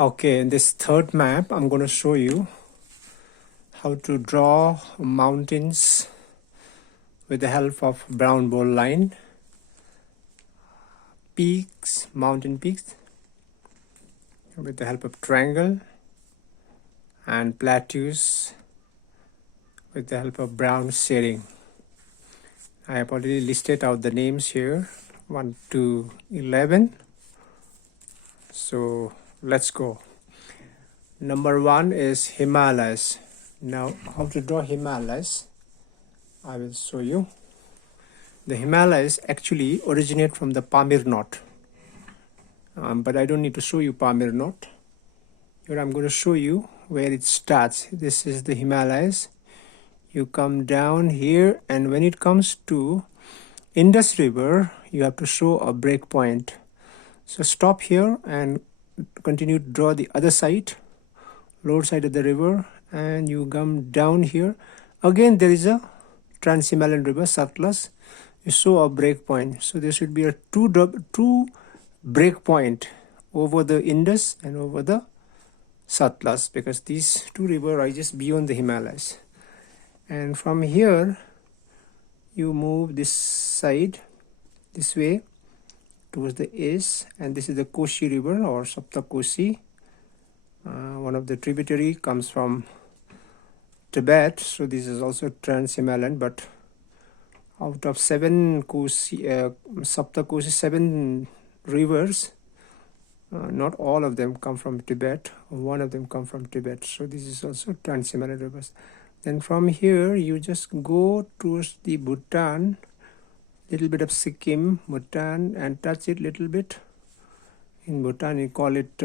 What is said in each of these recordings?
Okay, in this third map, I'm going to show you how to draw mountains with the help of brown ball line, peaks, mountain peaks, with the help of triangle, and plateaus with the help of brown shading. I have already listed out the names here, 1 to 11. So let's go. Number 1 is Himalayas. Now, how to draw Himalayas? I will show you. The Himalayas actually originate from the Pamir knot, but I don't need to show you Pamir knot. Here I'm going to show you where it starts. This is the Himalayas. You come down here, and when it comes to Indus River, you have to show a break point. So stop here and continue to draw the other side, lower side of the river, and you come down here. Again, there is a Trans-Himalayan river, Satluj. You show a break point. So there should be a two break point over the Indus and over the Satluj, because these two rivers are just beyond the Himalayas. And from here, you move this side, this way, towards the east, and this is the Koshi river or Sapta Koshi. One of the tributary comes from Tibet, so this is also Trans-Himalayan, but out of 7 Koshi, Sapta Koshi, 7 rivers, not all of them come from Tibet. One of them come from Tibet, so this is also Trans-Himalayan rivers. Then from here, you just go towards the Bhutan, little bit of Sikkim, Bhutan, and touch it little bit. In Bhutan, you call it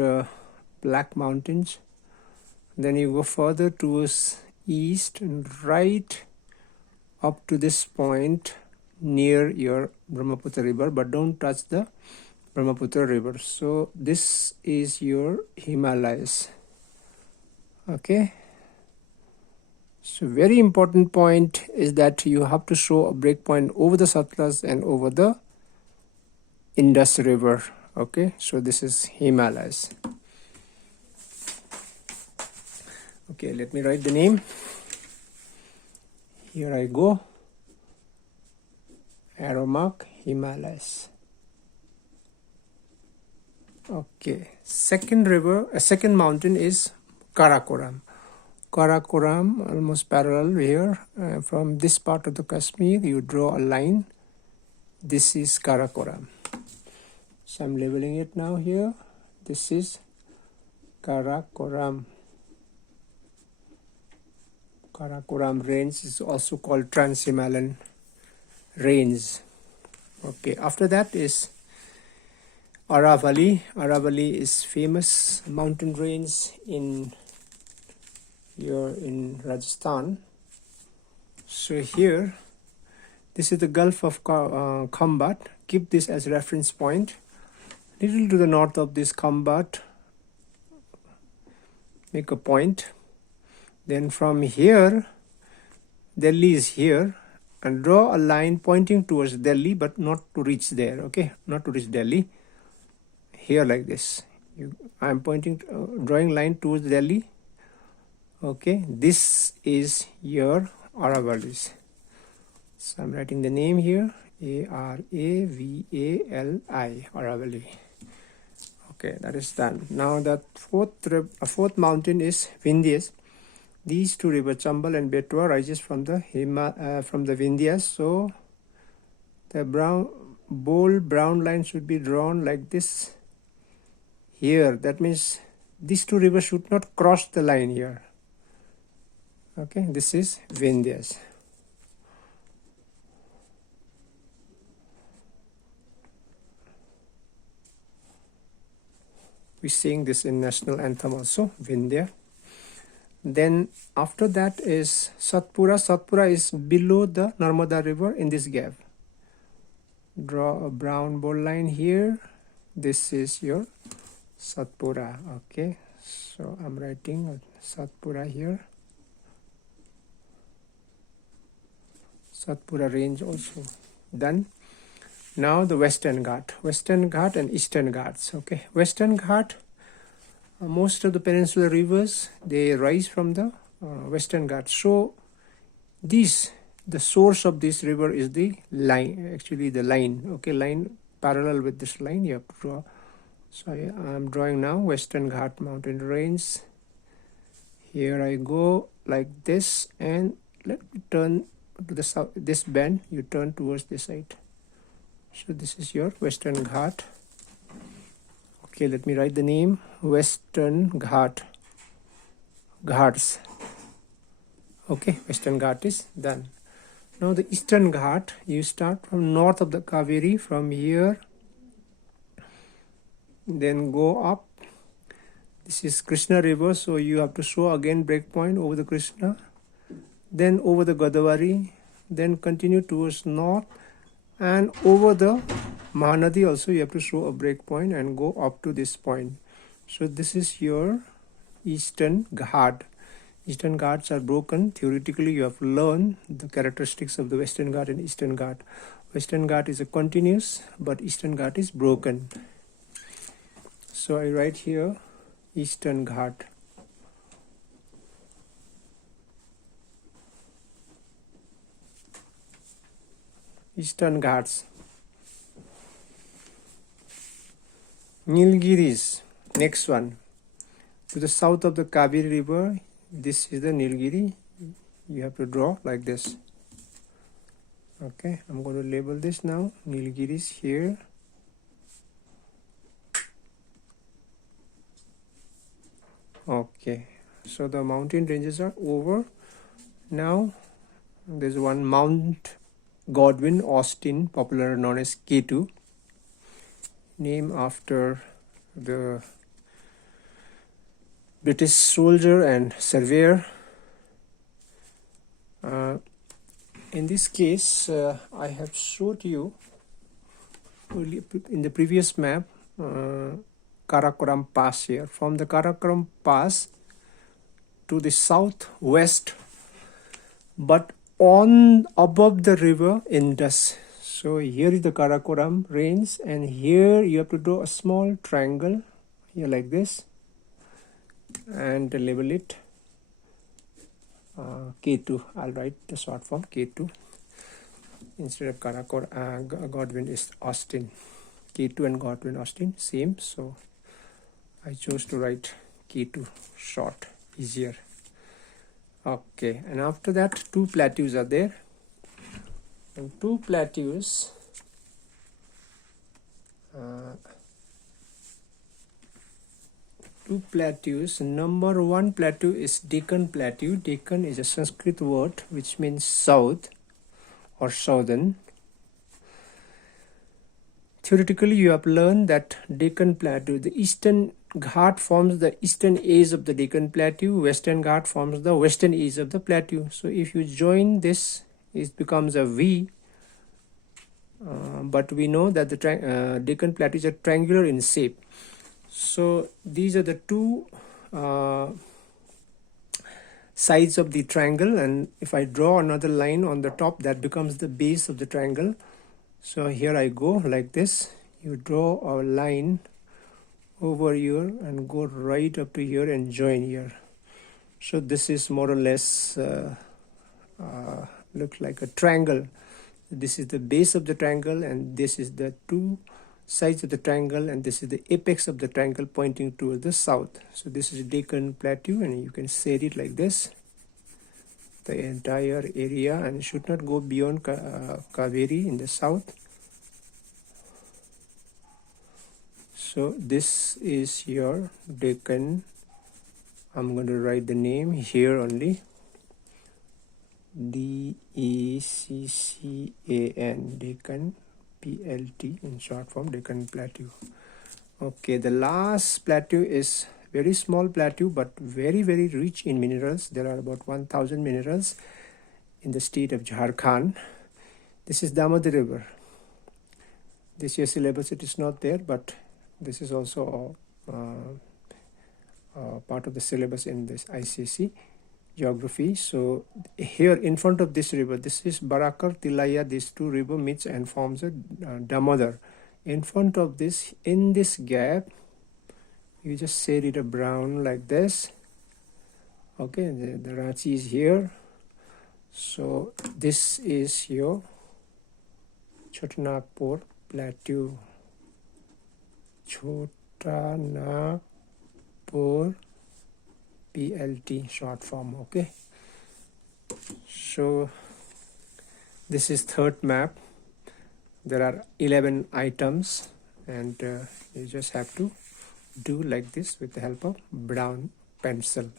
Black Mountains. Then you go further towards east and right up to this point near your Brahmaputra river, but don't touch the Brahmaputra river. So this is your Himalayas. Okay. So very important point is that you have to show a break point over the Satluj and over the Indus river. Okay, so this is Himalayas. Okay, let me write the name. Here I go. Arrow mark, Himalayas. Okay, second mountain is Karakoram. Karakoram, almost parallel here. From this part of the Kashmir, you draw a line. This is Karakoram. So I'm labeling it now here. This is Karakoram. Karakoram range is also called Trans-Himalayan range. Okay, after that is Aravalli. Aravalli is famous mountain range in Rajasthan. So here, this is the Gulf of Khambat. Keep this as reference point. Little to the north of this Khambat, make a point. Then from here, Delhi is here, and draw a line pointing towards Delhi, but not to reach there. Okay, not to reach Delhi. Here like this. I'm pointing, drawing line towards Delhi. Okay, this is your Aravallis. So I'm writing the name here, Aravalli, Aravalli. Okay, that is done. Now the fourth mountain is Vindhyas. These two rivers, Chambal and Betwa, rises from the Vindhyas. So the bold brown line should be drawn like this here. That means these two rivers should not cross the line here. Okay, this is Vindhyas. We sing this in national anthem also, Vindhya. Then after that is Satpura. Satpura is below the Narmada river in this gap. Draw a brown bold line here. This is your Satpura. Okay, so I'm writing Satpura here. Satpura range also done. Now the Western Ghat and Eastern Ghats. Okay, Western Ghat Most of the peninsular rivers, they rise from the Western Ghats. So the source of this river is the line, actually the line, okay, line parallel with this line you have to draw. So I'm drawing now Western Ghat mountain range. Here I go like this, and let me turn to the south, this bend, you turn towards this side. So this is your Western Ghat. Okay, let me write the name, Western Ghats. Okay, Western Ghat is done. Now the Eastern Ghat, you start from north of the Kaveri, from here, then go up. This is Krishna river, so you have to show again breakpoint over the Krishna, then over the Godavari, then continue towards north, and over the Mahanadi also you have to show a breakpoint and go up to this point. So this is your Eastern Ghat. Eastern Ghats are broken. Theoretically, you have learned the characteristics of the Western Ghat and Eastern Ghat. Western Ghat is a continuous, but Eastern Ghat is broken. So I write here Eastern Ghat. Eastern Ghats. Nilgiris, next one. To the south of the Kaveri river, this is the Nilgiri. You have to draw like this. Okay, I'm going to label this now. Nilgiris here. Okay, so the mountain ranges are over. Now there's one Mount Godwin Austen, popular known as K2, named after the British soldier and surveyor. In this case, I have showed you in the previous map Karakoram Pass here. From the Karakoram Pass to the southwest, but on above the river Indus. So here is the Karakoram range, and here you have to draw a small triangle here like this and label it K2. I'll write the short form K2 instead of Godwin is Austen. K2 and Godwin Austen same, so I chose to write K2 short, easier. Okay, and after that two plateaus are there, and two plateaus number one plateau is Deccan Plateau. Deccan is a Sanskrit word which means south or southern. Theoretically, you have learned that Deccan Plateau, the Eastern Ghat forms the eastern edge of the Deccan Plateau, Western Ghat forms the western edge of the plateau. So if you join this, it becomes a V. But we know that the Deccan Plateaus are triangular in shape. So these are the two sides of the triangle, and if I draw another line on the top, that becomes the base of the triangle. So here I go like this. You draw a line over here and go right up to here and join here. So this is more or less look like a triangle. This is the base of the triangle, and this is the two sides of the triangle, and this is the apex of the triangle pointing towards the south. So this is Deccan Plateau, and you can set it like this, the entire area, and it should not go beyond Kaveri in the south. So this is your Deccan. I'm going to write the name here only, D-E-C-C-A-N, Deccan, P-L-T in short form, Deccan Plateau. Okay, the last plateau is very small plateau but very rich in minerals. There are about 1000 minerals in the state of Jharkhand. This is Damodar River. This year's syllabus it is not there, but this is also part of the syllabus in this ICSE geography. So here in front of this river, this is Barakar, Tilaya, these two river meets and forms a Damodar. In front of this, in this gap, you just shade it a brown like this. Okay, the Ranchi is here. So this is your Chotanagpur plateau. Chotanagpur PLT short form. Okay, so this is third map. There are 11 items, and you just have to do like this with the help of brown pencil.